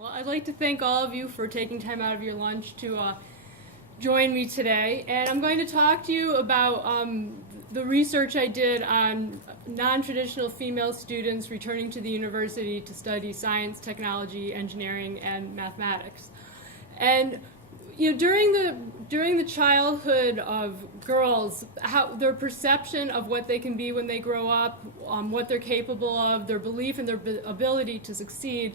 Well, I'd like to thank all of you for taking time out of your lunch to join me today. And I'm going to talk to you about the research I did on non-traditional female students returning to the university to study science, technology, engineering, and mathematics. And during the childhood of girls, how their perception of what they can be when they grow up, what they're capable of, their belief in their ability to succeed,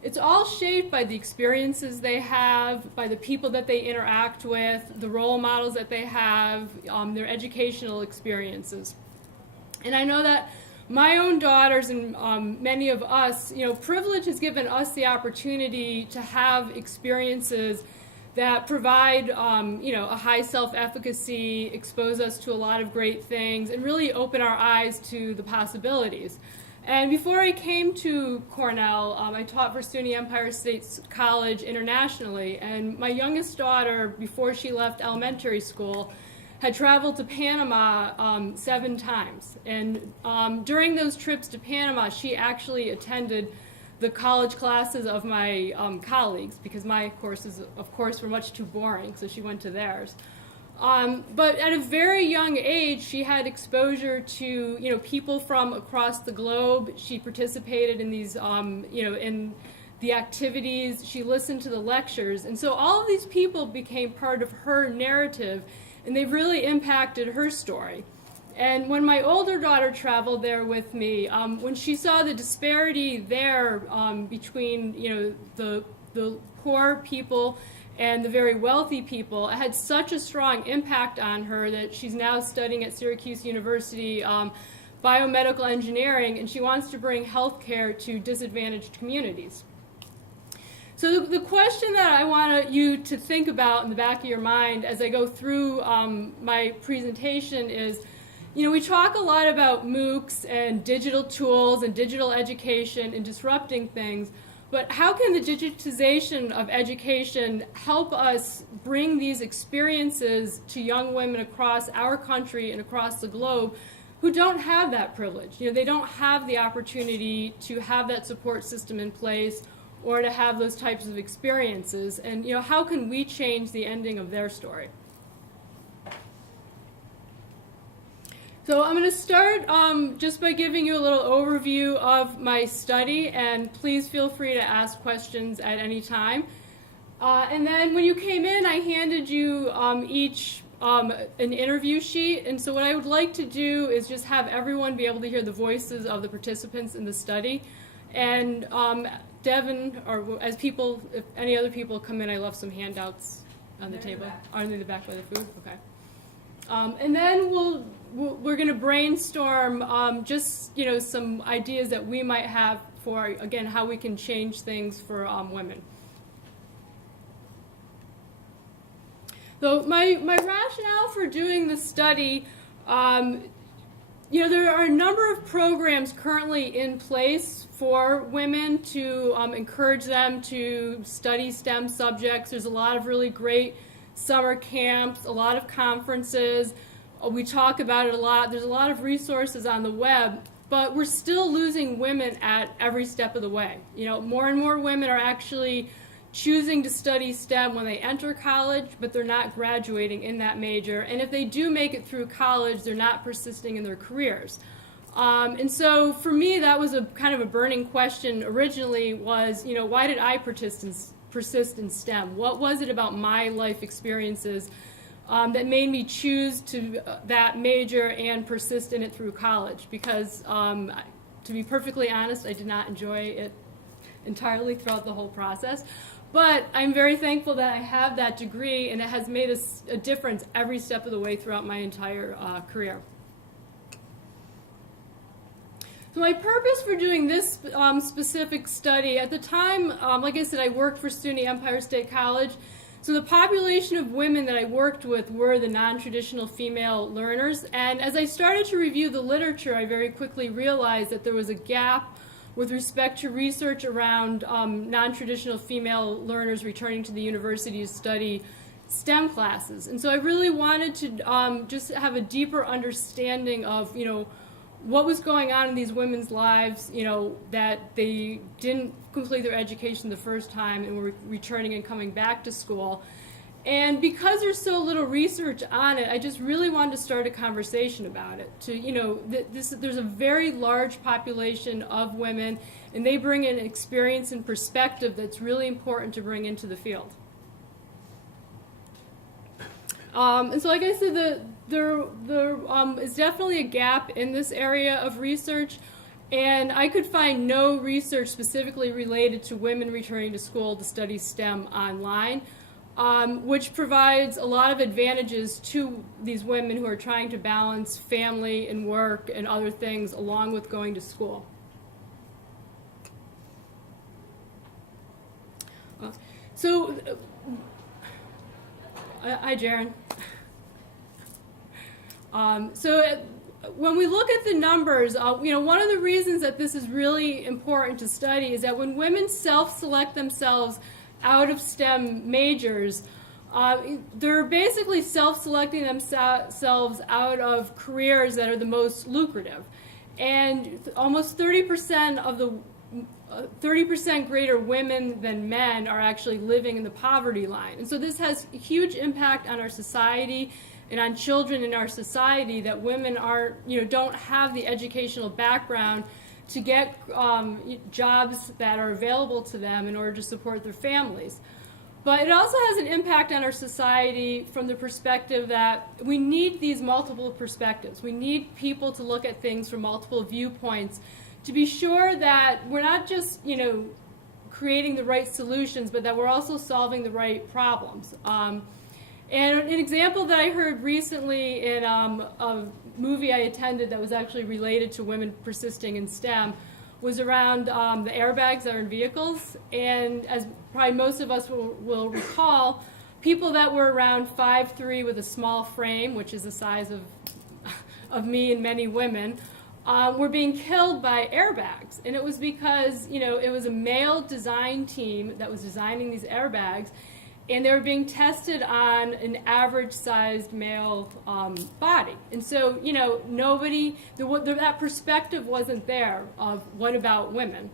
it's all shaped by the experiences they have, by the people that they interact with, the role models that they have, their educational experiences. And I know that my own daughters and many of us, privilege has given us the opportunity to have experiences that provide, a high self-efficacy, expose us to a lot of great things, and really open our eyes to the possibilities. And before I came to Cornell, I taught for SUNY Empire State College internationally, and my youngest daughter, before she left elementary school, had traveled to Panama 7 times. And during those trips to Panama, she actually attended the college classes of my colleagues, because my courses, of course, were much too boring, so she went to theirs. But at a very young age, she had exposure to, people from across the globe. She participated in these, in the activities. She listened to the lectures. And so all of these people became part of her narrative, and they've really impacted her story. And when my older daughter traveled there with me, when she saw the disparity there between, the poor people and the very wealthy people, it had such a strong impact on her that she's now studying at Syracuse University biomedical engineering, and she wants to bring healthcare to disadvantaged communities. So the question that I want you to think about in the back of your mind as I go through my presentation is, we talk a lot about MOOCs and digital tools and digital education and disrupting things, but how can the digitization of education help us bring these experiences to young women across our country and across the globe who don't have that privilege? They don't have the opportunity to have that support system in place or to have those types of experiences. And how can we change the ending of their story? So I'm going to start just by giving you a little overview of my study, and please feel free to ask questions at any time. And then when you came in, I handed you each an interview sheet, and so what I would like to do is just have everyone be able to hear the voices of the participants in the study. And Devin, or if any other people come in, I left some handouts on the table. Are they in the back by the food? Okay. And then we're going to brainstorm just some ideas that we might have for, again, how we can change things for women. So my rationale for doing the study, there are a number of programs currently in place for women to encourage them to study STEM subjects. There's a lot of really great summer camps, a lot of conferences. We talk about it a lot. There's a lot of resources on the web, but we're still losing women at every step of the way. More and more women are actually choosing to study STEM when they enter college, but they're not graduating in that major. And if they do make it through college, they're not persisting in their careers. And so for me, that was a kind of a burning question originally was, why did I persist in STEM? What was it about my life experiences that made me choose that major and persist in it through college? Because to be perfectly honest, I did not enjoy it entirely throughout the whole process. But I'm very thankful that I have that degree, and it has made a difference every step of the way throughout my entire career. So my purpose for doing this specific study, at the time, like I said, I worked for SUNY Empire State College. So the population of women that I worked with were the non-traditional female learners. And as I started to review the literature, I very quickly realized that there was a gap with respect to research around non-traditional female learners returning to the university to study STEM classes. And so I really wanted to just have a deeper understanding of, what was going on in these women's lives, that they didn't complete their education the first time and were returning and coming back to school. And because there's so little research on it, I just really wanted to start a conversation about it. There's a very large population of women, and they bring an experience and perspective that's really important to bring into the field. And so, like I said, there is definitely a gap in this area of research, and I could find no research specifically related to women returning to school to study STEM online. Which provides a lot of advantages to these women who are trying to balance family and work and other things along with going to school. Hi, Jaren. When we look at the numbers, one of the reasons that this is really important to study is that when women self-select themselves out of STEM majors, they're basically self-selecting themselves out of careers that are the most lucrative. And almost 30% of the 30% greater women than men are actually living in the poverty line. And so this has a huge impact on our society and on children in our society, that women don't have the educational background to get jobs that are available to them in order to support their families. But it also has an impact on our society from the perspective that we need these multiple perspectives. We need people to look at things from multiple viewpoints to be sure that we're not just, creating the right solutions, but that we're also solving the right problems. And an example that I heard recently in a movie I attended that was actually related to women persisting in STEM was around the airbags that are in vehicles. And as probably most of us will recall, people that were around 5'3" with a small frame, which is the size of me and many women, were being killed by airbags. And it was because, it was a male design team that was designing these airbags, and they were being tested on an average-sized male body. And so, that perspective wasn't there of what about women.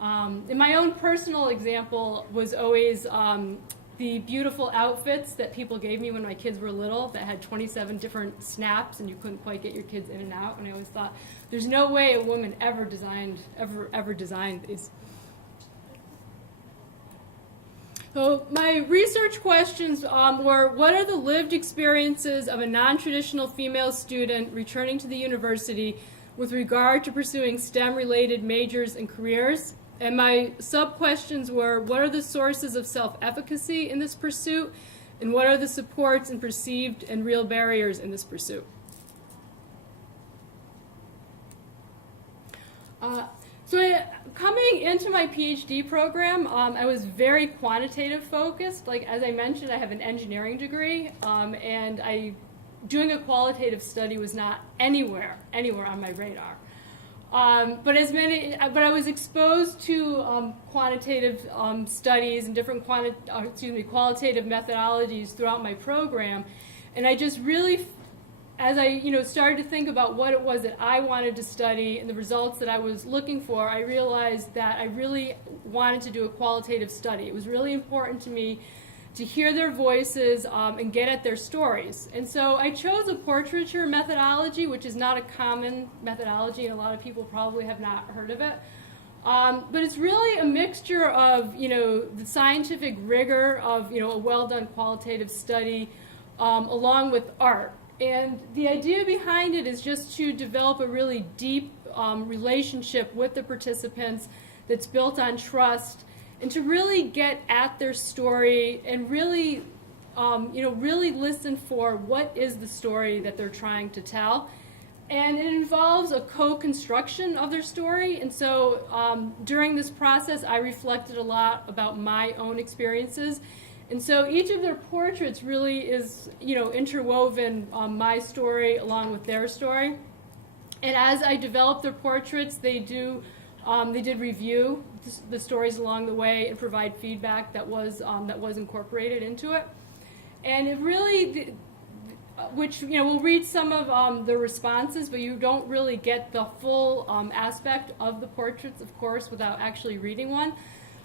And my own personal example was always the beautiful outfits that people gave me when my kids were little that had 27 different snaps and you couldn't quite get your kids in and out. And I always thought, there's no way a woman ever designed these. So my research questions were, what are the lived experiences of a non-traditional female student returning to the university with regard to pursuing STEM-related majors and careers? And my sub-questions were, what are the sources of self-efficacy in this pursuit? And what are the supports and perceived and real barriers in this pursuit? Coming into my PhD program, I was very quantitative focused. Like, as I mentioned, I have an engineering degree, and doing a qualitative study was not anywhere on my radar. But I was exposed to quantitative studies and different qualitative methodologies throughout my program, and I just really, as I started to think about what it was that I wanted to study and the results that I was looking for, I realized that I really wanted to do a qualitative study. It was really important to me to hear their voices and get at their stories. And so I chose a portraiture methodology, which is not a common methodology, and a lot of people probably have not heard of it. But it's really a mixture of, the scientific rigor of, a well-done qualitative study along with art. And the idea behind it is just to develop a really deep relationship with the participants that's built on trust, and to really get at their story and really, really listen for what is the story that they're trying to tell. And it involves a co-construction of their story. And so during this process, I reflected a lot about my own experiences. And so each of their portraits really is, interwoven my story along with their story. And as I developed their portraits, they did review the stories along the way and provide feedback that was incorporated into it. And it really, which, we'll read some of the responses, but you don't really get the full aspect of the portraits, of course, without actually reading one.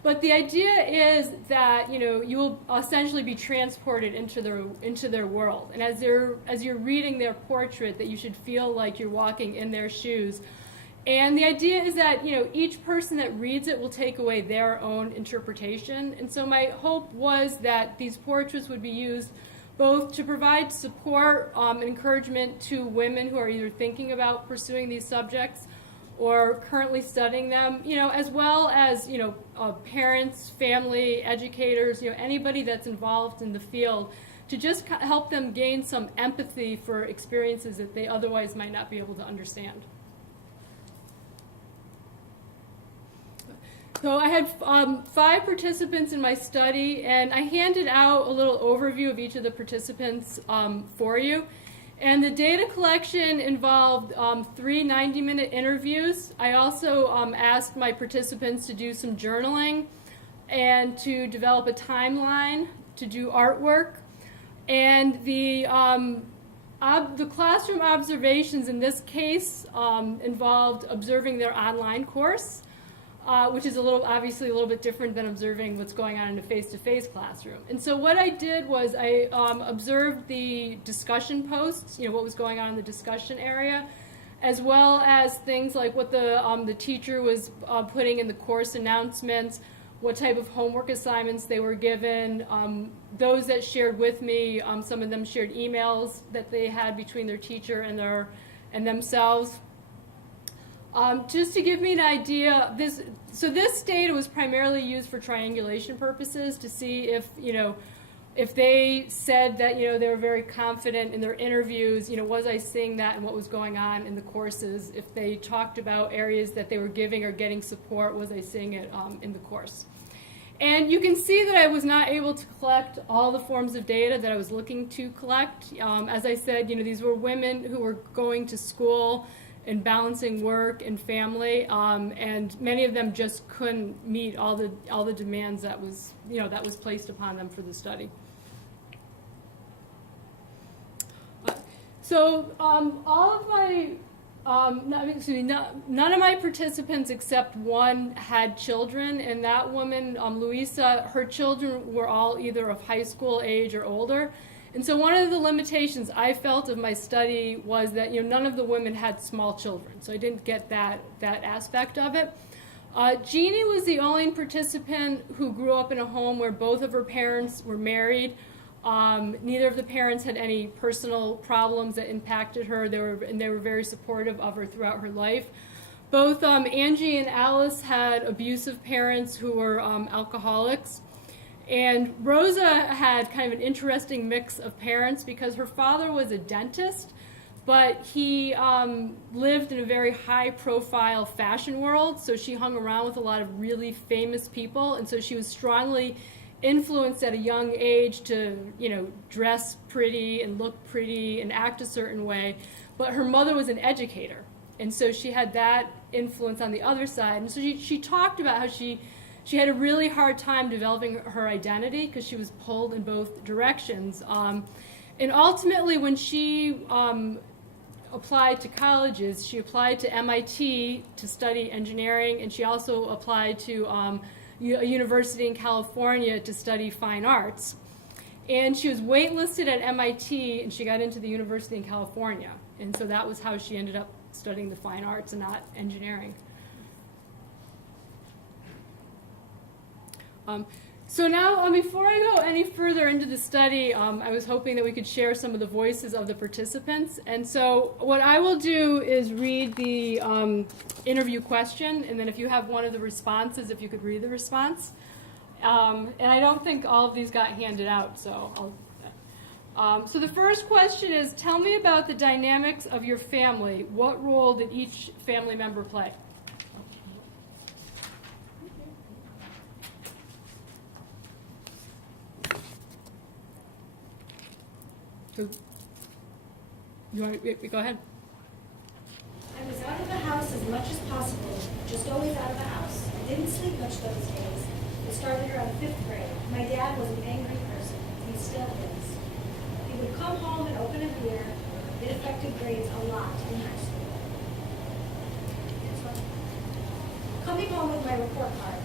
But the idea is that you will essentially be transported into their world, and as you're reading their portrait, that you should feel like you're walking in their shoes. And the idea is that each person that reads it will take away their own interpretation. And so my hope was that these portraits would be used both to provide support and encouragement to women who are either thinking about pursuing these subjects or currently studying them, as well as, parents, family, educators, anybody that's involved in the field, to just help them gain some empathy for experiences that they otherwise might not be able to understand. So I had 5 participants in my study, and I handed out a little overview of each of the participants for you. And the data collection involved 3 90-minute interviews. I also asked my participants to do some journaling and to develop a timeline, to do artwork. And the classroom observations in this case involved observing their online course, which is obviously a little bit different than observing what's going on in a face-to-face classroom. And so what I did was I observed the discussion posts, what was going on in the discussion area, as well as things like what the teacher was putting in the course announcements, what type of homework assignments they were given. Those that shared with me, some of them shared emails that they had between their teacher and themselves. Just to give me an idea, this data was primarily used for triangulation purposes to see if they said that they were very confident in their interviews, was I seeing that and what was going on in the courses? If they talked about areas that they were giving or getting support, was I seeing it in the course? And you can see that I was not able to collect all the forms of data that I was looking to collect. As I said, these were women who were going to school and balancing work and family, and many of them just couldn't meet all the demands that was placed upon them for the study. All of my none of my participants except one had children, and that woman, Louisa, her children were all either of high school age or older. And so one of the limitations I felt of my study was that none of the women had small children, so I didn't get that aspect of it. Jeannie was the only participant who grew up in a home where both of her parents were married. Neither of the parents had any personal problems that impacted her. They were very supportive of her throughout her life. Both Angie and Alice had abusive parents who were alcoholics. And Rosa had kind of an interesting mix of parents because her father was a dentist, but he lived in a very high-profile fashion world, so she hung around with a lot of really famous people, and so she was strongly influenced at a young age to, dress pretty and look pretty and act a certain way. But her mother was an educator, and so she had that influence on the other side. And so she talked about how she had a really hard time developing her identity because she was pulled in both directions. And ultimately, when she applied to colleges, she applied to MIT to study engineering, and she also applied to a university in California to study fine arts. And she was waitlisted at MIT, and she got into the university in California. And so that was how she ended up studying the fine arts and not engineering. So now, before I go any further into the study, I was hoping that we could share some of the voices of the participants. And so what I will do is read the interview question, and then if you have one of the responses, if you could read the response. And I don't think all of these got handed out, so so the first question is, tell me about the dynamics of your family. What role did each family member play? So, you want to go ahead? I was out of the house as much as possible, just always out of the house. I didn't sleep much those days. It started around 5th grade. My dad was an angry person. He still is. He would come home and open a beer home with my report card.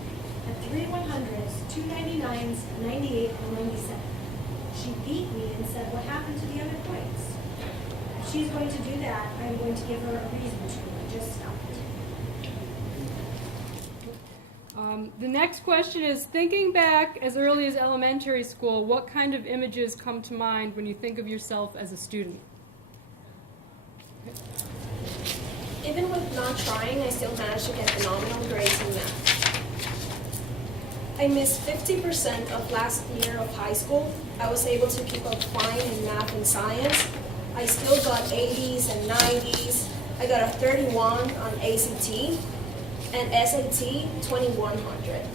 Had 3 100s, 2 99s, a 98, and a 97. She beat me and said, what happened to the other points? If she's going to do that, I'm going to give her a reason to. I just stopped. The next question is, thinking back as early as elementary school, what kind of images come to mind when you think of yourself as a student? Even with not trying, I still managed to get phenomenal grades in math. I missed 50% of last year of high school. I was able to keep up fine in math and science. I still got 80s and 90s. I got a 31 on ACT and SAT 2100.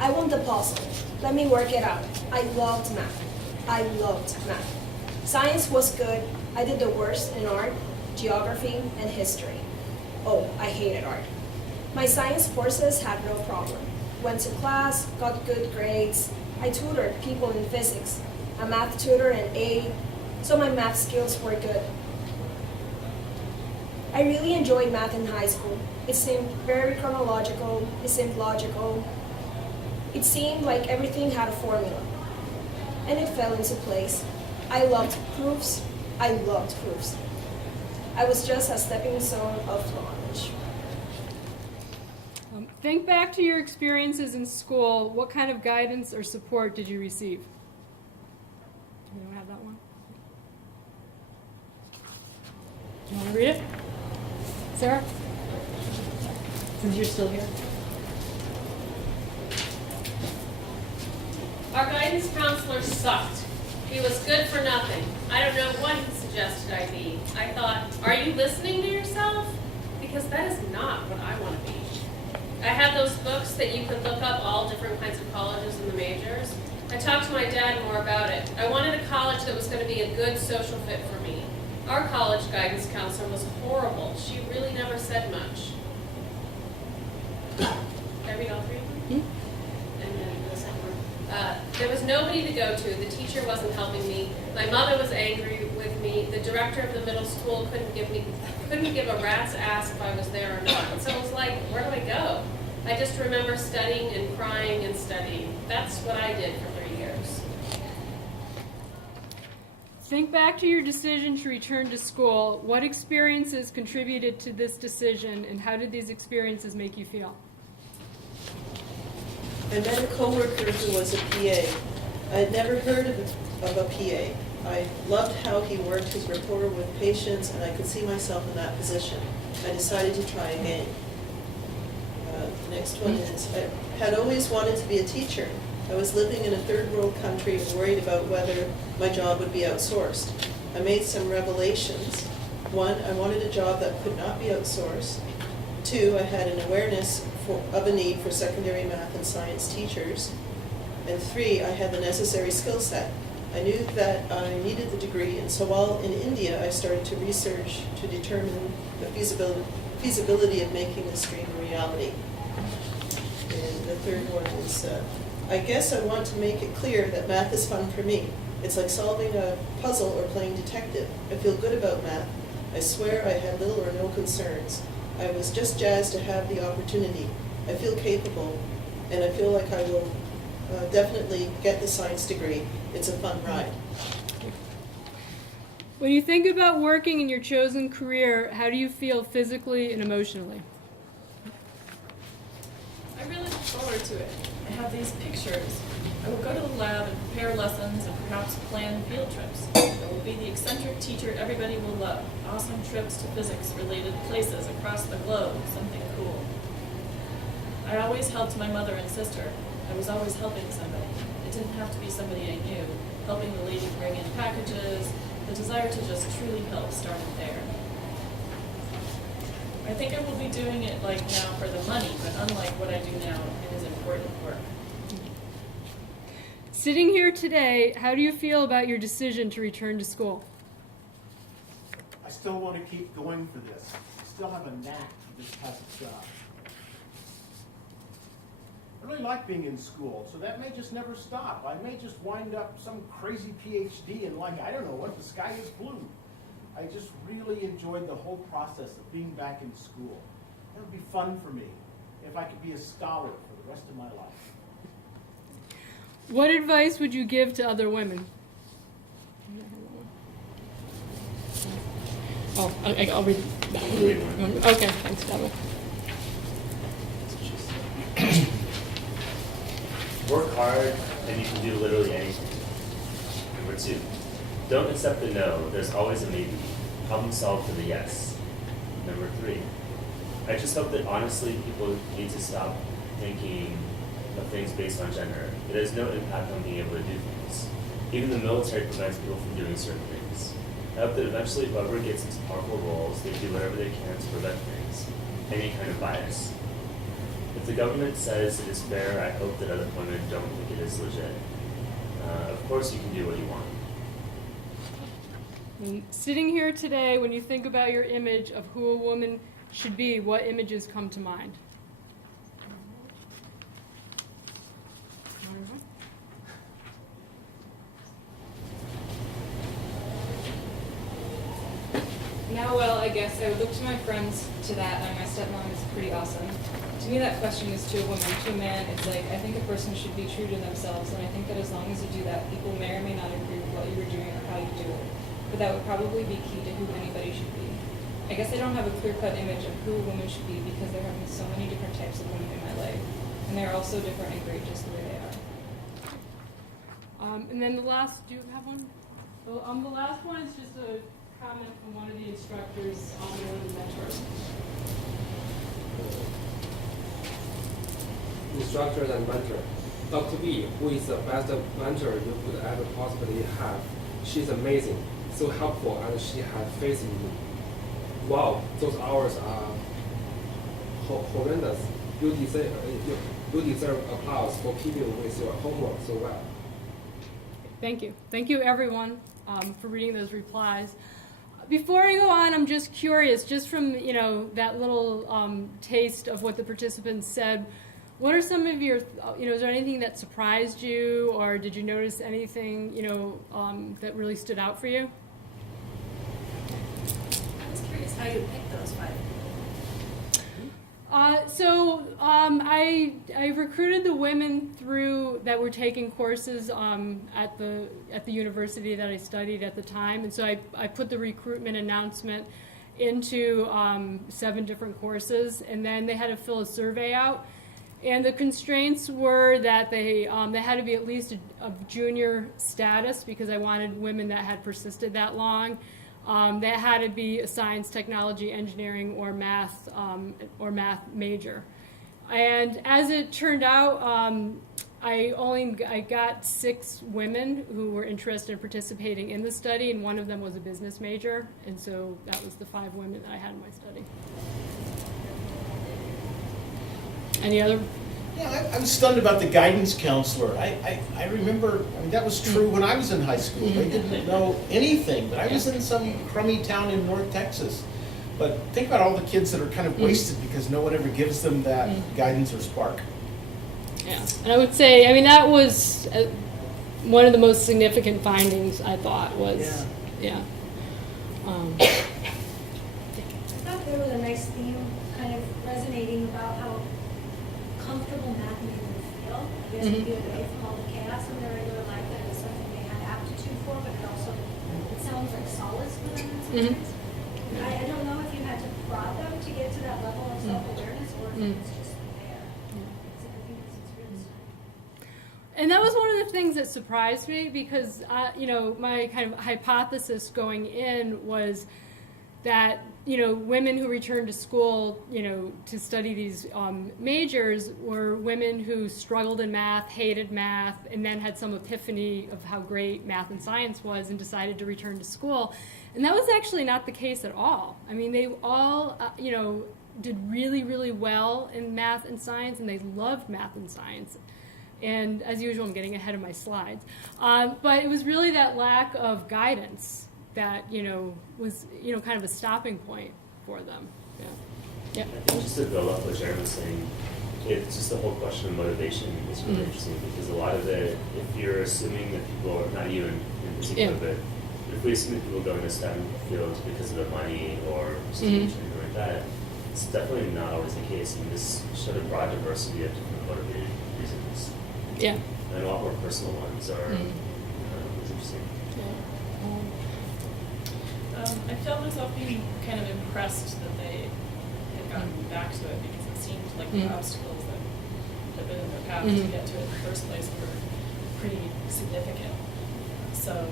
I won the puzzle. Let me work it out. I loved math. I loved math. Science was good. I did the worst in art, geography, and history. Oh, I hated art. My science courses had no problem. Went to class, got good grades. I tutored people in physics, a math tutor and aide, so my math skills were good. I really enjoyed math in high school. It seemed very chronological, it seemed logical. It seemed like everything had a formula, and it fell into place. I loved proofs. I loved proofs. I was just a stepping stone of knowledge. Think back to your experiences in school. What kind of guidance or support did you receive? Anyone have that one? Do you want to read it? Sarah? Since you're still here. Our guidance counselor sucked. He was good for nothing. I don't know what he suggested I be. I thought, are you listening to yourself? Because that is not what I want to be. I had those books that you could look up all different kinds of colleges and the majors. I talked to my dad more about it. I wanted a college that was going to be a good social fit for me. Our college guidance counselor was horrible. She really never said much. Did I read all three of them? Mm-hmm. And then the second one. There was nobody to go to. The teacher wasn't helping me. My mother was angry with me. The director of the middle school couldn't give a rat's ass if I was there or not. And so it was like, where do I go? I just remember studying and crying and studying. That's what I did for 3 years. Think back to your decision to return to school. What experiences contributed to this decision, and how did these experiences make you feel? I met a coworker who was a PA. I had never heard of a PA. I loved how he worked his rapport with patients, and I could see myself in that position. I decided to try again. The next one is, I had always wanted to be a teacher. I was living in a third world country and worried about whether my job would be outsourced. I made some revelations. 1, I wanted a job that could not be outsourced. 2, I had an awareness of a need for secondary math and science teachers. And 3, I had the necessary skill set. I knew that I needed the degree, and so while in India, I started to research to determine the feasibility of making this dream a reality. And the third one is, I guess I want to make it clear that math is fun for me. It's like solving a puzzle or playing detective. I feel good about math. I swear I had little or no concerns. I was just jazzed to have the opportunity. I feel capable, and I feel like I will definitely get the science degree. It's a fun ride. When you think about working in your chosen career, how do you feel physically and emotionally? I really look forward to it. I have these pictures. I will go to the lab and prepare lessons and perhaps plan field trips. I will be the eccentric teacher everybody will love. Awesome trips to physics-related places across the globe, something cool. I always helped my mother and sister. I was always helping somebody. It didn't have to be somebody I knew. Helping the lady bring in packages, the desire to just truly help started there. I think I will be doing it like now for the money, but unlike what I do now, it is important work. Sitting here today, how do you feel about your decision to return to school? I still want to keep going for this. I still have a knack for this type of job. I really like being in school, so that may just never stop. I may just wind up some crazy PhD and I don't know what, the sky is blue. I just really enjoyed the whole process of being back in school. It would be fun for me. if I could be a scholar for the rest of my life. What advice would you give to other women? Oh, I'll read it. Okay, thanks, Devil. Work hard and you can do literally anything. Number 2, don't accept the no. There's always a maybe. Problem solved for the yes. Number 3, I just hope that honestly people need to stop thinking of things based on gender. It has no impact on being able to do things. Even the military prevents people from doing certain things. I hope that eventually whoever gets into powerful roles, they do whatever they can to prevent things, any kind of bias. If the government says it is fair, I hope that other women don't think it is legit. Of course you can do what you want. And sitting here today, when you think about your image of who a woman should be, what images come to mind? Now, well, I guess I would look to my friends to that, and my stepmom is pretty awesome. To me, that question is to a woman. To a man, it's like, I think a person should be true to themselves, and I think that as long as you do that, people may or may not agree with what you were doing or how you do it. But that would probably be key to who anybody should be. I guess I don't have a clear-cut image of who a woman should be because there have been so many different types of women in my life, and they're all so different and great just the way they are. And then the last, do you have one? The last one is just a comment from one of the instructors, one of the mentors. Instructor and mentor. Dr. B, who is the best mentor you could ever possibly have. She's amazing, so helpful, and she had faith in me. Wow, those hours are horrendous. You deserve applause for keeping with your homework so well. Thank you. Thank you, everyone, for reading those replies. Before I go on, I'm just curious, just from that little taste of what the participants said. What are some of your, is there anything that surprised you, or did you notice anything, that really stood out for you? I was curious how you picked those 5. I recruited the women that were taking courses at the university that I studied at the time, and so I put the recruitment announcement into 7 different courses, and then they had to fill a survey out. And the constraints were that they had to be at least a junior status because I wanted women that had persisted that long. They had to be a science, technology, engineering, or math major. And as it turned out, I got 6 women who were interested in participating in the study, and one of them was a business major, and so that was the 5 women that I had in my study. Any other? Yeah, I was stunned about the guidance counselor. I remember, that was true when I was in high school. They didn't know anything, but I was in some crummy town in North Texas. But think about all the kids that are kind of wasted because no one ever gives them that guidance or spark. Yeah, and I would say, that was one of the most significant findings, I thought, was, yeah. I thought there was a nice theme kind of resonating about how comfortable math made them feel. I guess to be away from all the chaos in their regular life, that was something they had aptitude for, but it sounds like solace for them in some ways. I don't know if you had to prod them to get to that level of self-awareness or if it's just there. So I think it's really stunning. And that was one of the things that surprised me because, my kind of hypothesis going in was that, women who returned to school, to study these majors were women who struggled in math, hated math, and then had some epiphany of how great math and science was and decided to return to school. And that was actually not the case at all. They all, did really, really well in math and science, and they loved math and science. And as usual, I'm getting ahead of my slides. But it was really that lack of guidance that, was, kind of a stopping point for them. Yeah. I think just to build up what Sharon was saying, it's just the whole question of motivation is really interesting because a lot of it, if you're assuming that people are, not you in particular, but if we assume that people go into STEM fields because of the money or something like that, It's definitely not always the case. I mean, this showed a broad diversity of different motivated reasons. Yeah. And a lot more personal ones are interesting. I felt myself being kind of impressed that they had gotten back to it because it seemed like the obstacles that had been in their path to get to it in the first place were pretty significant. So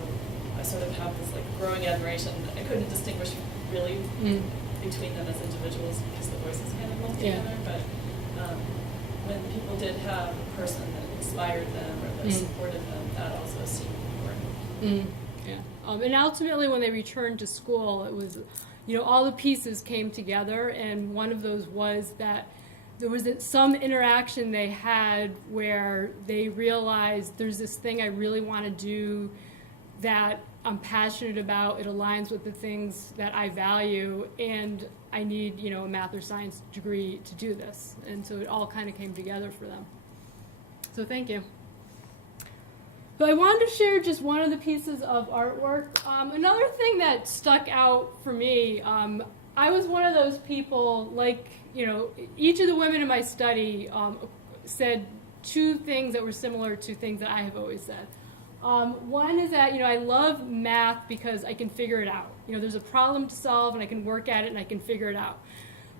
I sort of have this like growing admiration. I couldn't distinguish really between them as individuals because the voices kind of lumped together, but when people did have a person that inspired them or that supported them, that also seemed important. Yeah. And ultimately, when they returned to school, it was, all the pieces came together, and one of those was that there was some interaction they had where they realized there's this thing I really want to do that I'm passionate about. It aligns with the things that I value, and I need, a math or science degree to do this. And so it all kind of came together for them. So thank you. But I wanted to share just one of the pieces of artwork. Another thing that stuck out for me, I was one of those people, like, each of the women in my study said two things that were similar to things that I have always said. One is that, I love math because I can figure it out. There's a problem to solve and I can work at it and I can figure it out.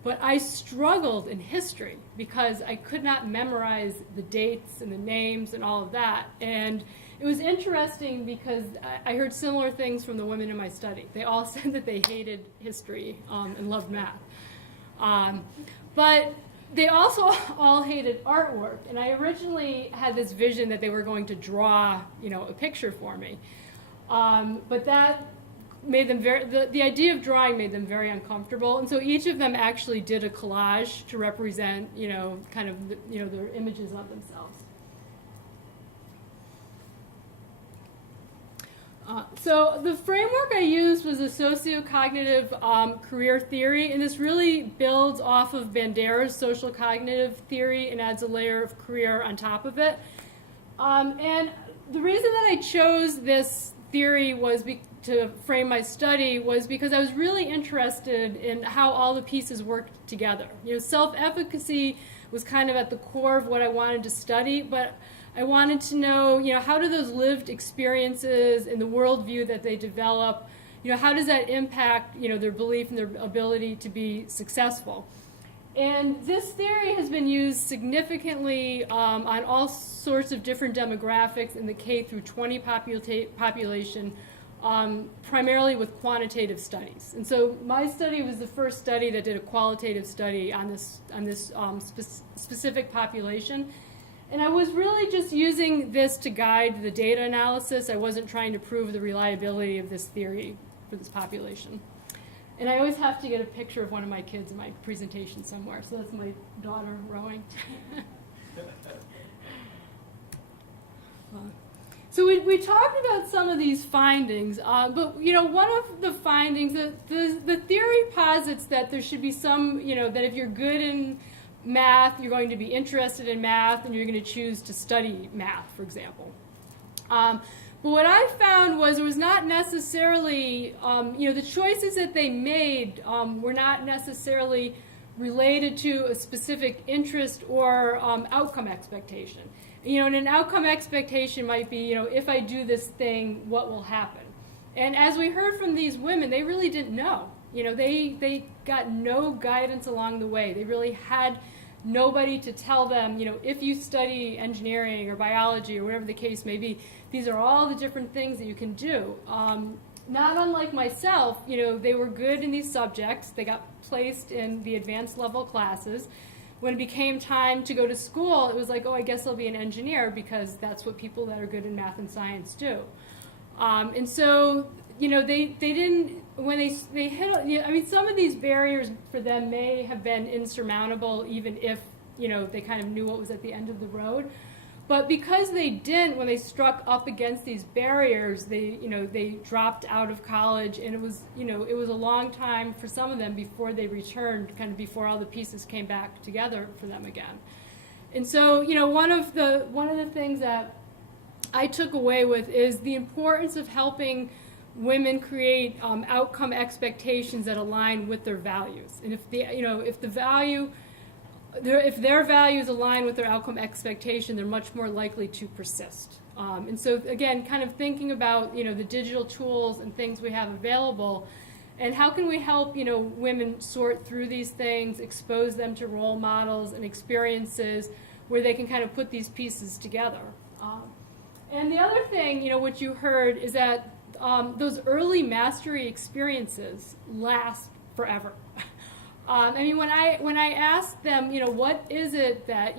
But I struggled in history because I could not memorize the dates and the names and all of that. And it was interesting because I heard similar things from the women in my study. They all said that they hated history and loved math. But they also all hated artwork. And I originally had this vision that they were going to draw, a picture for me. But that made them the idea of drawing made them very uncomfortable. And so each of them actually did a collage to represent, kind of, their images of themselves. So the framework I used was a socio-cognitive career theory, and this really builds off of Bandera's social cognitive theory and adds a layer of career on top of it. And the reason that I chose this theory was to frame my study was because I was really interested in how all the pieces worked together. Self-efficacy was kind of at the core of what I wanted to study, but I wanted to know, how do those lived experiences and the worldview that they develop, how does that impact, their belief and their ability to be successful? And this theory has been used significantly on all sorts of different demographics in the K through 20 population, primarily with quantitative studies. And so my study was the first study that did a qualitative study on this specific population. And I was really just using this to guide the data analysis. I wasn't trying to prove the reliability of this theory for this population. And I always have to get a picture of one of my kids in my presentation somewhere. So that's my daughter rowing. So we talked about some of these findings, but one of the findings, the theory posits that there should be some, that if you're good in math, you're going to be interested in math, and you're going to choose to study math, for example. But what I found was it was not necessarily, the choices that they made were not necessarily related to a specific interest or outcome expectation. And an outcome expectation might be, if I do this thing, what will happen? And as we heard from these women, they really didn't know. They got no guidance along the way. They really had nobody to tell them, if you study engineering or biology or whatever the case may be, these are all the different things that you can do. Not unlike myself, they were good in these subjects. They got placed in the advanced level classes. When it became time to go to school, it was like, oh, I guess I'll be an engineer because that's what people that are good in math and science do. And so, they didn't, when they hit, some of these barriers for them may have been insurmountable even if, they kind of knew what was at the end of the road. But because they didn't, when they struck up against these barriers, they dropped out of college, and it was a long time for some of them before they returned, kind of before all the pieces came back together for them again. And so, one of the things that I took away with is the importance of helping women create outcome expectations that align with their values. And if their values align with their outcome expectation, they're much more likely to persist. And so again, kind of thinking about the digital tools and things we have available, and how can we help women sort through these things, expose them to role models and experiences where they can kind of put these pieces together. And the other thing, what you heard is that those early mastery experiences last forever. I mean, when I asked them, what is it that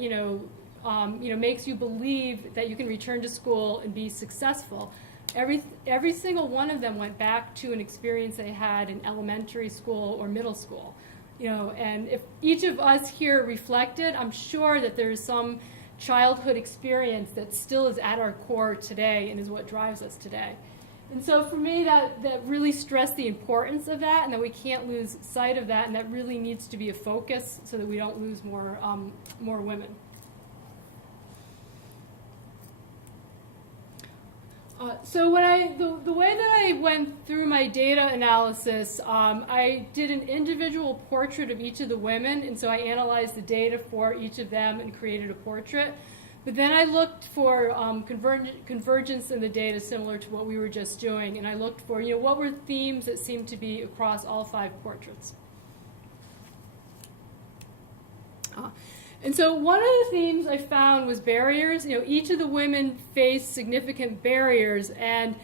makes you believe that you can return to school and be successful, every single one of them went back to an experience they had in elementary school or middle school. And if each of us here reflected, I'm sure that there's some childhood experience that still is at our core today and is what drives us today. And so for me, that really stressed the importance of that, and that we can't lose sight of that, and that really needs to be a focus so that we don't lose more women. So when the way that I went through my data analysis, I did an individual portrait of each of the women, and so I analyzed the data for each of them and created a portrait. But then I looked for convergence in the data similar to what we were just doing, and I looked for what were themes that seemed to be across all 5 portraits. And so one of the themes I found was barriers. Each of the women faced significant barriers, and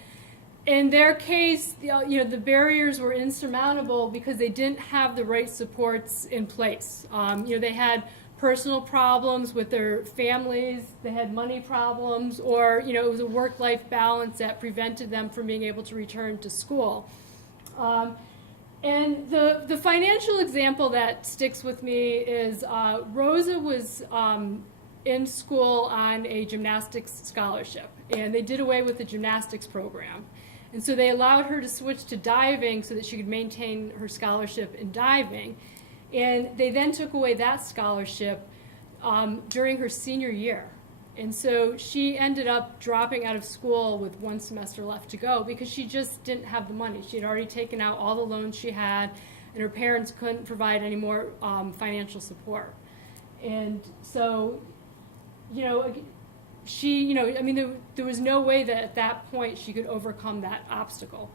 in their case, the barriers were insurmountable because they didn't have the right supports in place. They had personal problems with their families, they had money problems, or it was a work-life balance that prevented them from being able to return to school. And the financial example that sticks with me is Rosa was in school on a gymnastics scholarship, and they did away with the gymnastics program. And so they allowed her to switch to diving so that she could maintain her scholarship in diving. And they then took away that scholarship during her senior year. And so she ended up dropping out of school with 1 semester left to go because she just didn't have the money. She had already taken out all the loans she had, and her parents couldn't provide any more financial support. And so, she, there was no way that at that point she could overcome that obstacle.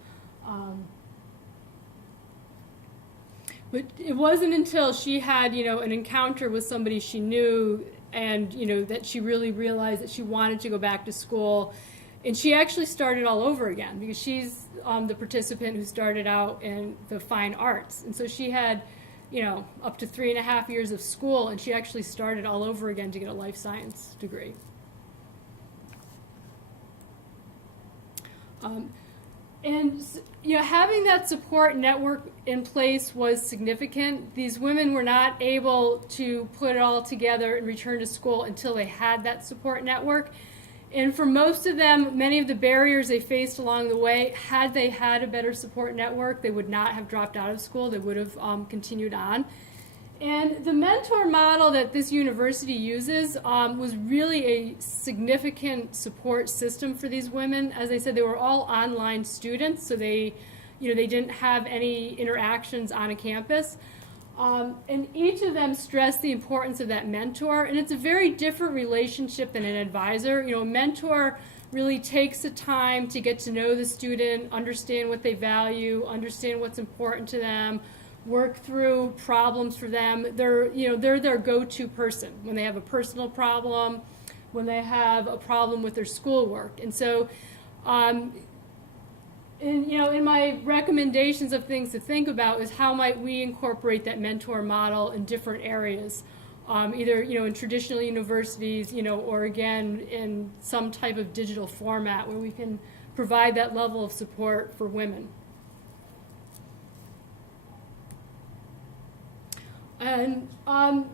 But it wasn't until she had, an encounter with somebody she knew, and that she really realized that she wanted to go back to school, and she actually started all over again because she's the participant who started out in the fine arts, and so she had, up to 3.5 years of school, and she actually started all over again to get a life science degree. And having that support network in place was significant. These women were not able to put it all together and return to school until they had that support network. And for most of them, many of the barriers they faced along the way, had they had a better support network, they would not have dropped out of school. They would have continued on. And the mentor model that this university uses was really a significant support system for these women. As I said, they were all online students, so they didn't have any interactions on a campus. And each of them stressed the importance of that mentor, and it's a very different relationship than an advisor. A mentor really takes the time to get to know the student, understand what they value, understand what's important to them, work through problems for them. They're their go-to person when they have a personal problem, when they have a problem with their schoolwork. And so, in my recommendations of things to think about is how might we incorporate that mentor model in different areas, either in traditional universities, or again in some type of digital format where we can provide that level of support for women. And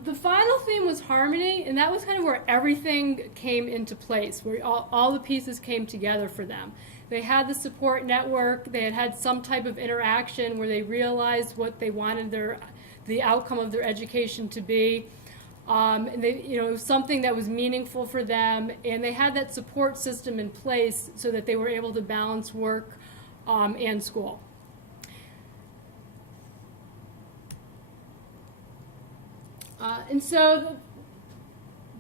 the final theme was harmony, and that was kind of where everything came into place, where all the pieces came together for them. They had the support network, they had had some type of interaction where they realized what they wanted the outcome of their education to be. And it was something that was meaningful for them, and they had that support system in place so that they were able to balance work and school. And so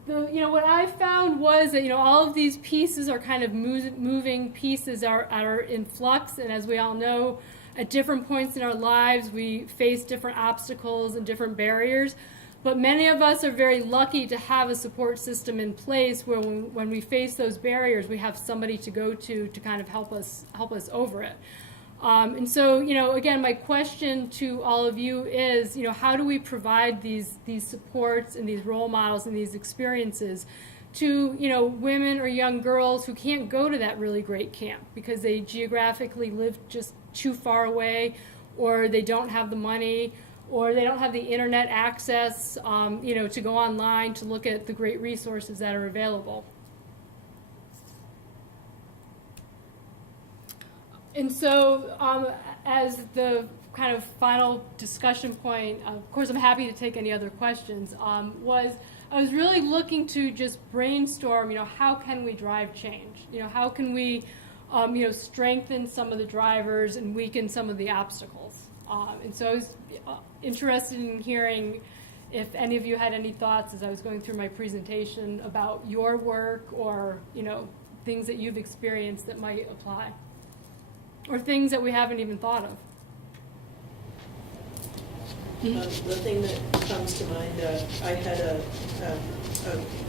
what I found was that, all of these pieces are kind of moving pieces are in flux, and as we all know, at different points in our lives, we face different obstacles and different barriers. But many of us are very lucky to have a support system in place where when we face those barriers, we have somebody to go to kind of help us over it. And so, again, my question to all of you is, how do we provide these supports and these role models and these experiences to, women or young girls who can't go to that really great camp because they geographically live just too far away, or they don't have the money, or they don't have the internet access, to go online to look at the great resources that are available. And so, as the kind of final discussion point, of course I'm happy to take any other questions, I was really looking to just brainstorm, how can we drive change? How can we, strengthen some of the drivers and weaken some of the obstacles? And so I was interested in hearing if any of you had any thoughts as I was going through my presentation about your work or, things that you've experienced that might apply, or things that we haven't even thought of. The thing that comes to mind, I had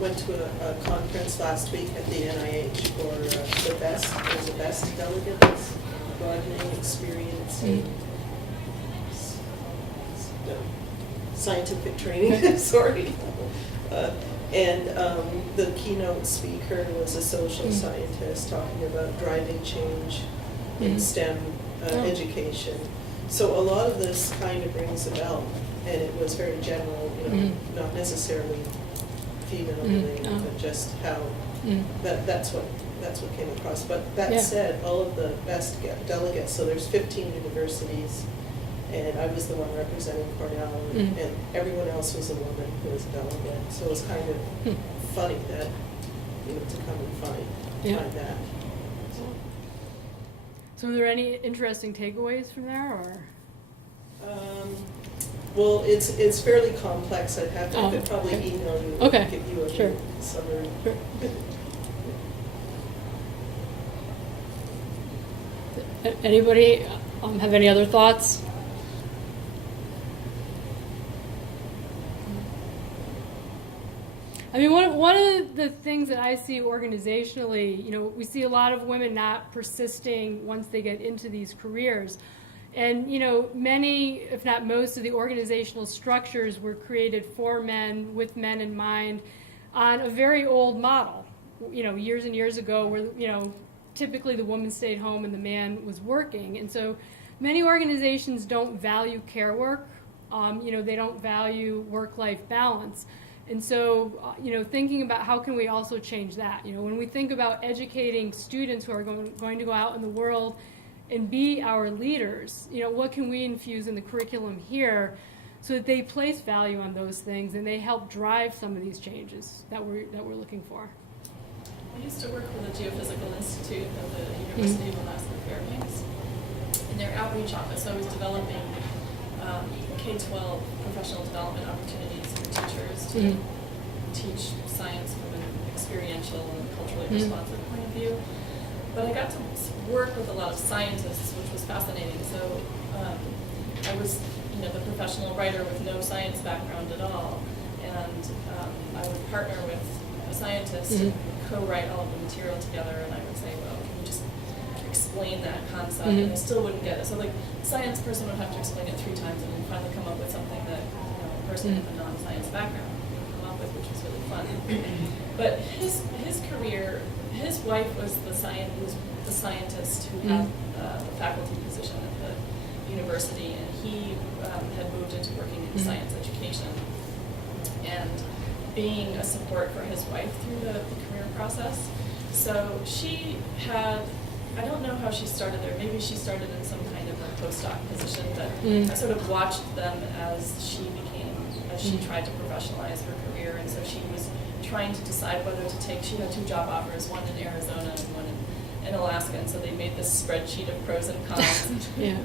went to a conference last week at the NIH for the BEST. It was a BEST delegates, broadening experience and scientific training. Sorry. And the keynote speaker was a social scientist talking about driving change in STEM education. So a lot of this kind of rings a bell, and it was very general, not necessarily female related, but just how that's what came across. But that said, all of the best delegates. So there's 15 universities, and I was the one representing Cornell, and everyone else was a woman who was a delegate. So it was kind of funny that to come and find that. So were there any interesting takeaways from there, or? Well, it's fairly complex. I could probably email you and give you a summary. Sure. Anybody have any other thoughts? I mean, one of the things that I see organizationally, we see a lot of women not persisting once they get into these careers. And, many, if not most, of the organizational structures were created for men, with men in mind, on a very old model, years and years ago, where, typically the woman stayed home and the man was working. And so many organizations don't value care work. They don't value work-life balance. And so, thinking about how can we also change that? When we think about educating students who are going to go out in the world and be our leaders, what can we infuse in the curriculum here so that they place value on those things and they help drive some of these changes that we're looking for? I used to work for the Geophysical Institute of the University of Alaska Fairbanks. In their outreach office, I was developing K-12 professional development opportunities for teachers to teach science from an experiential and culturally responsive point of view. But I got to work with a lot of scientists, which was fascinating. So I was, the professional writer with no science background at all, and I would partner with a scientist and co-write all of the material together, and I would say, well, can you just explain that concept? And I still wouldn't get it. So like, a science person would have to explain it 3 times and then finally come up with something that a person with a non-science background would come up with, which was really fun. But his career, his wife was the scientist who had the faculty position at the university, and he had moved into working in science education and being a support for his wife through the career process. So she had, I don't know how she started there, maybe she started in some kind of a postdoc position, but I sort of watched them as she tried to professionalize her career, and so she was trying to decide whether to take, she had 2 job offers, one in Arizona and one in in Alaska, and so they made this spreadsheet of pros and cons. Yeah.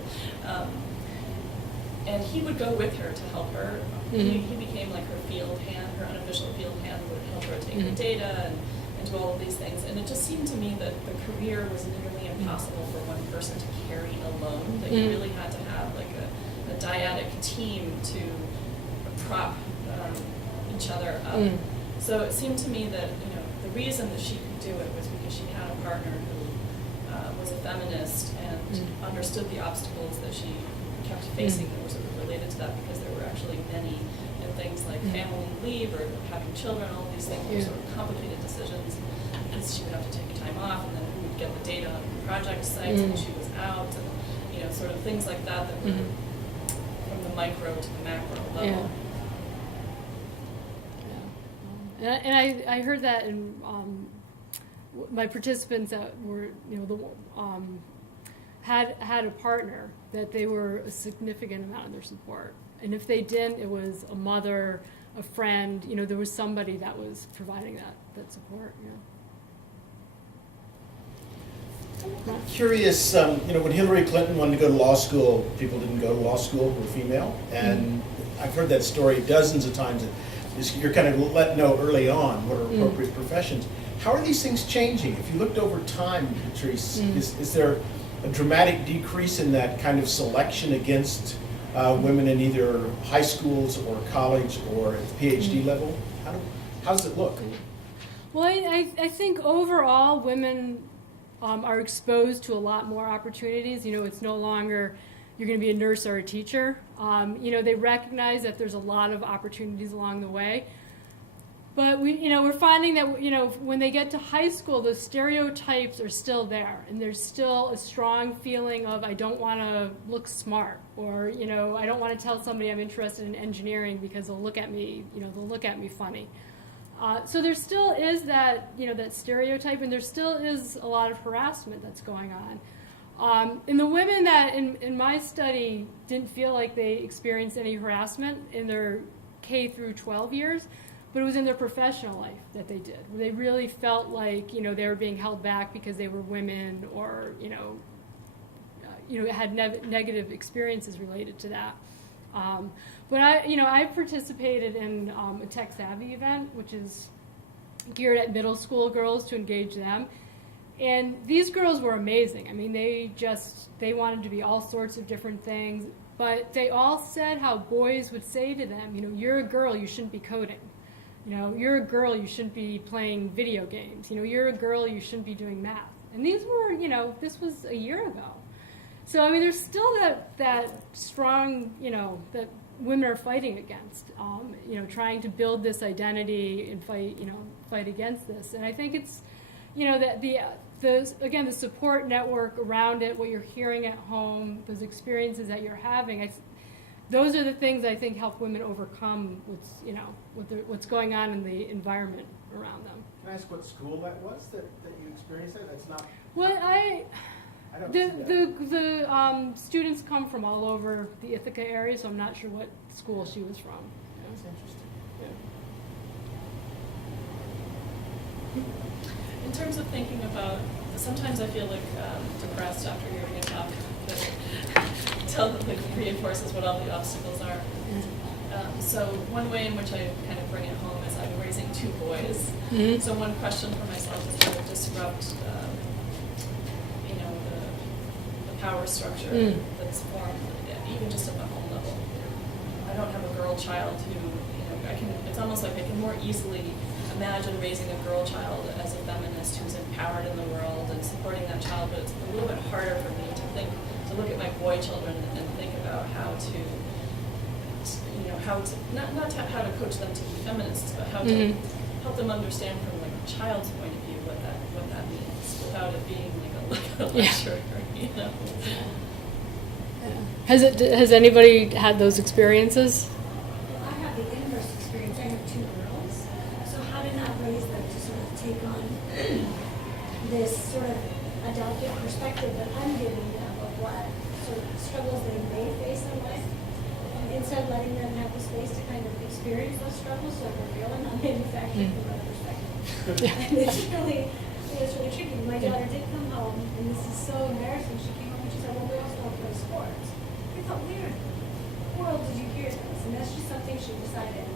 And he would go with her to help her. Mhm. He became like her field hand, her unofficial field hand, would help her take her Mhm. data and do all of these things. And it just seemed to me that the career was nearly impossible for one person to carry alone, that you Mhm. really had to have like a dyadic team to prop each other up. Mm. So it seemed to me that, you know, the reason that she could do it was because she had a partner who was a feminist and understood the obstacles that she kept facing that were sort of related to that, because there were actually many, and things like family leave or having children, all of these things were sort of complicated decisions, because she would have to take time off, and then who would get the data on project sites when she was out, and, you know, sort of things like that that were from the micro to the macro level. Yeah. And I heard that in my participants that were, you know, had a partner, that they were a significant amount of their support. And if they didn't, it was a mother, a friend, you know, there was somebody that was providing that support, I'm curious, you know, when Hillary Clinton wanted to go to law school, people didn't go to law school who were female. And I've heard that story dozens of times. You're kind of let know early on what are appropriate professions. How are these things changing? If you looked over time, Patrice, is there a dramatic decrease in that kind of selection against women in either high schools or college or at the PhD level? How does it look? Well, I think overall women are exposed to a lot more opportunities. You know, it's no longer you're going to be a nurse or a teacher. You know, they recognize that there's a lot of opportunities along the way. But we're finding that, you know, when they get to high school, the stereotypes are still there, and there's still a strong feeling of I don't want to look smart, or, you know, I don't want to tell somebody I'm interested in engineering because they'll look at me, you know, they'll look at me funny. So there still is that, you know, that stereotype, and there still is a lot of harassment that's going on. And the women that in my study didn't feel like they experienced any harassment in their K through 12 years, but it was in their professional life that they did, where they really felt like, you know, they were being held back because they were women, or, you know, had negative experiences related to that. But I participated in a Tech Savvy event, which is geared at middle school girls to engage them. And these girls were amazing. I mean, they wanted to be all sorts of different things, but they all said how boys would say to them, you know, you're a girl, you shouldn't be coding. You know, you're a girl, you shouldn't be playing video games. You know, you're a girl, you shouldn't be doing math. And these were, you know, this was a year ago. So, I mean, there's still that strong, you know, that women are fighting against, you know, trying to build this identity and fight against this. And I think it's, you know, that the support network around it, what you're hearing at home, those experiences that you're having, those are the things I think help women overcome what's going on in the environment around them. Can I ask what school that was that you experienced that? That's not. Well, I don't see that. the students come from all over the Ithaca area, so I'm not sure what school she was from. That's interesting. In terms of thinking about, sometimes I feel like depressed after hearing a talk that reinforces what all the obstacles are. So one way in which I kind of bring it home is I'm raising two boys. Mm-hmm. So one question for myself is how to disrupt, you know, the power structure that's formed, even just at the home level. I don't have a girl child who, you know, it's almost like I can more easily imagine raising a girl child as a feminist who's empowered in the world and supporting that child, but it's a little bit harder for me to look at my boy children and think about how to, you know, how to coach them to be feminists, but how to help them understand from like a child's point of view what that means without it being like a lecture, you know. Has anybody had those experiences? I have the inverse experience. I have two girls. So how to not raise them to sort of take on this sort of adopted perspective that I'm giving them of what sort of struggles they may face in life. And instead letting them have the space to kind of experience those struggles so they're real and not manufactured from another perspective. And it's really, it was really tricky. My daughter did come home, and this is so embarrassing. She came home and she said, well, girls don't play sports. I thought, where in the world did you hear this? And that's just something she decided,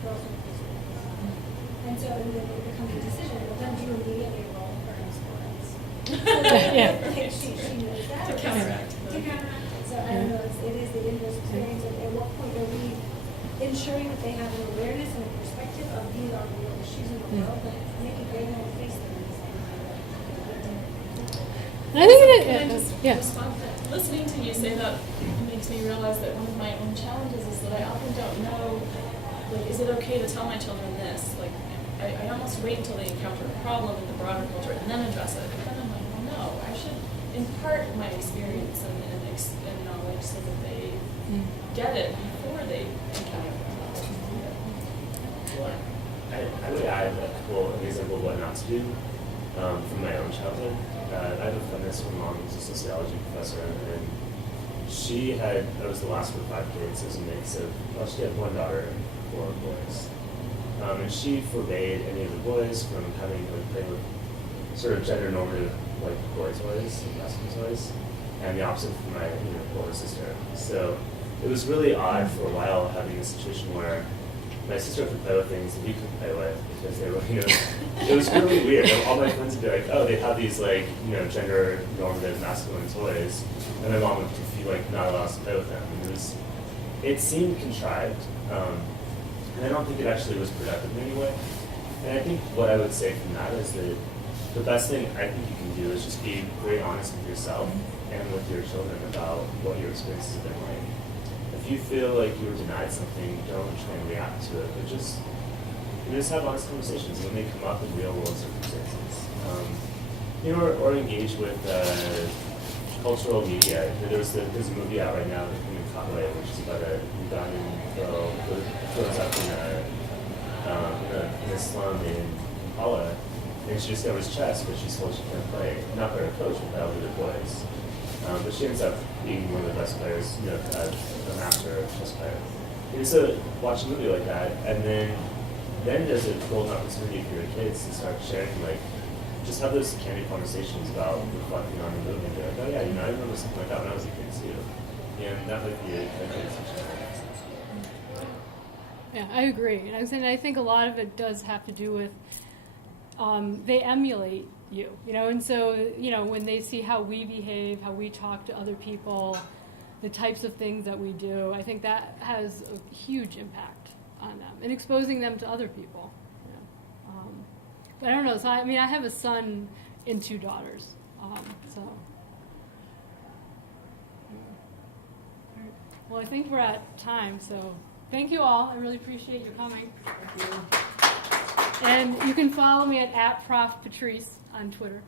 girls don't play sports. And so and then it becomes a decision, well, then do you immediately enroll her in sports? Yeah. Like she knows that. To counteract. To counteract. So I don't know, it is the inverse experience. At what point are we ensuring that they have an awareness and a perspective of these are real issues in the world, but make it great and face them. And I think Can I it, just yeah. respond to that? Listening to you say that makes me realize that one of my own challenges is that I often don't know, like, is it okay to tell my children this? Like, I almost wait until they encounter a problem in the broader culture and then address it. But then I'm like, well, no, I should impart my experience and knowledge so that they get it before they encounter a problem. Well, I would add a couple of examples of what not to do from my own childhood. I have a feminist mom who's a sociology professor, and I was the last of 5 kids. It was a mix of, well, she had 1 daughter and 4 boys. And she forbade any of the boys from having, like, playing with sort of gender normative, like, boy toys and masculine toys, and the opposite for my older sister. So it was really odd for a while having a situation where my sister could play with things that we couldn't play with because they were, it was really weird. All my friends would be like, oh, they have these, like, gender normative masculine toys, and my mom would be like, not allow us to play with them. And it seemed contrived, and I don't think it actually was productive in any way. And I think what I would say from that is that the best thing I think you can do is just be very honest with yourself and with your children about what your experiences have been like. If you feel like you were denied something, don't try and react to it, but just have honest conversations when they come up in real world circumstances. Or engage with cultural media. There's a movie out right now, The Human Conway, which is about a Ugandan girl who grows up in a slum in Kampala, and she discovers chess, but she's told she can't play, not by her coach, but by all the other boys. But she ends up being one of the best players, a master chess player. And so watch a movie like that, and then there's a golden opportunity for your kids to start sharing, like, just have those candid conversations about reflecting on the movie and be like, oh yeah, I remember something like that when I was a kid too. And that might be a good decision. Yeah, I agree. And I think a lot of it does have to do with they emulate you, and so, when they see how we behave, how we talk to other people, the types of things that we do, I think that has a huge impact on them and exposing them to other people. But I don't know, so I have a son and 2 daughters, so. Well, I think we're at time, so thank you all. I really appreciate your coming. Thank you. And you can follow me at @ProfPatrice on Twitter.